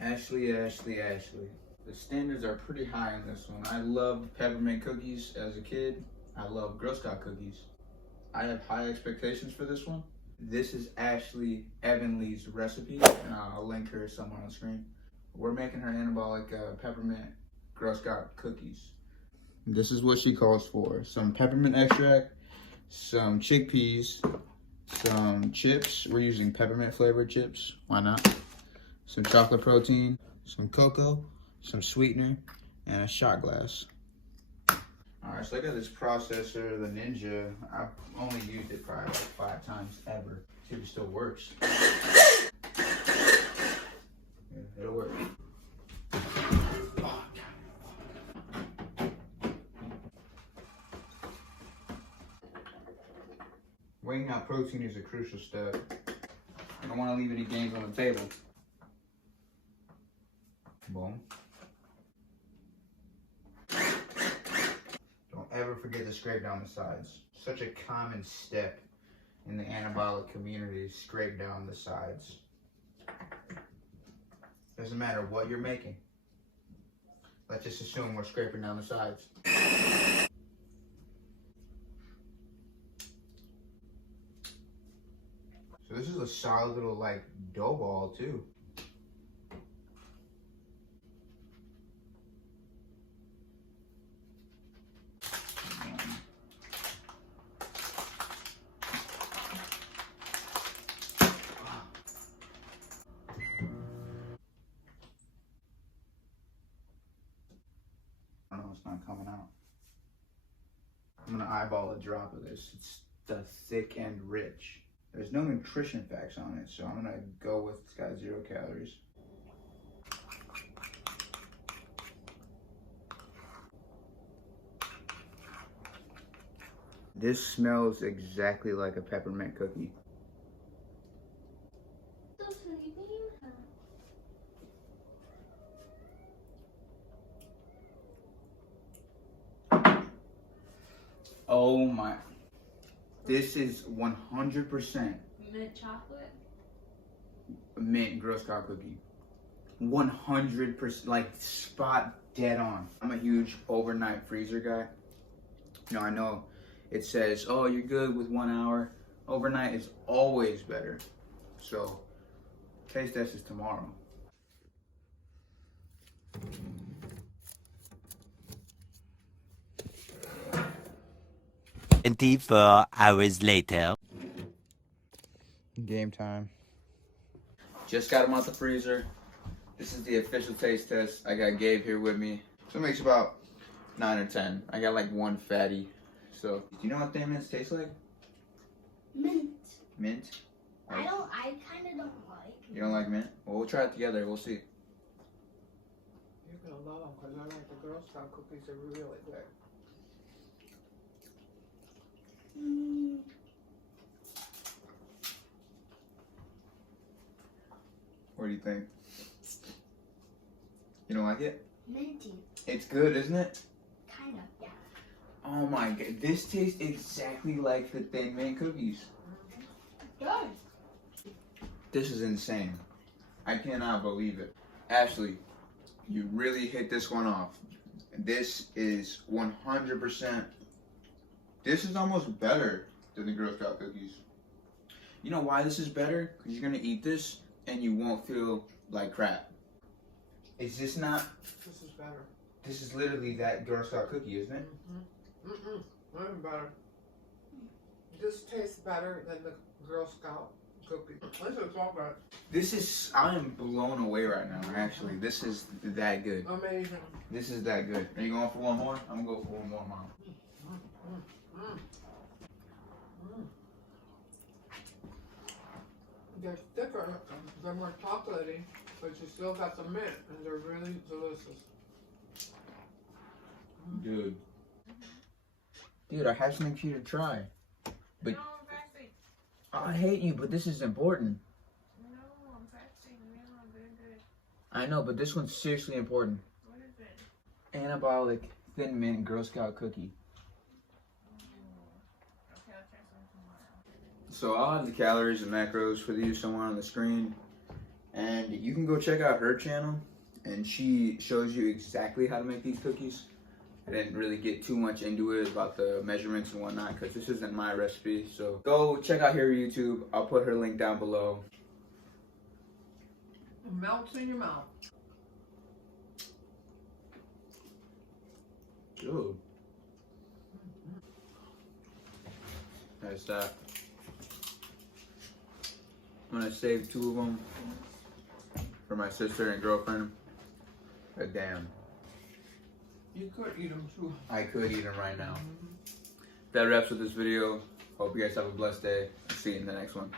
Ashley. The standards are pretty high on this one. I loved peppermint cookies as a kid. I love Girl Scout cookies. I have high expectations for this one. This is Ashley Evanley's recipe, and I'll link her somewhere on the screen. We're making her anabolic peppermint Girl Scout cookies. This is what she calls for. Some peppermint extract, some chickpeas, some chips. We're using peppermint flavored chips. Why not? Some chocolate protein, some cocoa, some sweetener, and a shot glass. Alright, so I got this processor, the Ninja. I've only used it probably like 5 times ever. See if it still works. Yeah, it'll work. Weighing out protein is a crucial step. I don't want to leave any gains on the table. Boom. Don't ever forget to scrape down the sides. Such a common step in the anabolic community, scrape down the sides. Doesn't matter what you're making. Let's just assume we're scraping down the sides. So this is a solid little like dough ball too. I know it's not coming out. I'm gonna eyeball a drop of this. It's the thick and rich. There's no nutrition facts on it, so I'm gonna go with it's got 0 calories. This smells exactly like a peppermint cookie. Oh my. This is 100% mint chocolate? Mint Girl Scout cookie. 100%, like spot dead on. I'm a huge overnight freezer guy. I know it says, oh, you're good with 1 hour. Overnight is always better. So, taste test is tomorrow. 24 hours later. Game time. Just got them out the freezer. This is the official taste test. I got Gabe here with me. So it makes about 9 or 10. I got like 1 fatty. So, do you know what Thin Mints taste like? Mint. Mint? I kind of don't like. You don't like mint? Well, we'll try it together. We'll see. You're gonna love them because I like the Girl Scout cookies. Are really good. What do you think? You don't like it? Minty. It's good, isn't it? Kind of, yeah. Oh my god, this tastes exactly like the Thin Mint cookies. Good. This is insane. I cannot believe it. Ashley, you really hit this one off. This is 100%. This is almost better than the Girl Scout cookies. You know why this is better? Because you're going to eat this and you won't feel like crap. Is this not? This is better. This is literally that Girl Scout cookie, isn't it? Not even better. This tastes better than the Girl Scout cookie. This is so good. This is, I am blown away right now, actually. This is that good. Amazing. This is that good. Are you going for one more? I'm going to go for one more, Mom. They're thicker, they're more chocolatey, but you still got the mint, and they're really delicious. Dude, I have something for you to try. But No, I'm fasting. I hate you, but this is important. No, I'm fasting. No, I'm doing good. I know, but this one's seriously important. What is it? Anabolic Thin Mint Girl Scout cookie. Okay, I'll try some tomorrow. So I'll have the calories and macros for you somewhere on the screen. And you can go check out her channel, and she shows you exactly how to make these cookies. I didn't really get too much into it about the measurements and whatnot because this isn't my recipe. So go check out her YouTube. I'll put her link down below. It melts in your mouth. Dude. There's that. I'm gonna save 2 of them for my sister and girlfriend. But damn, You could eat them too. I could eat them right now. That wraps up this video. Hope you guys have a blessed day. See you in the next one.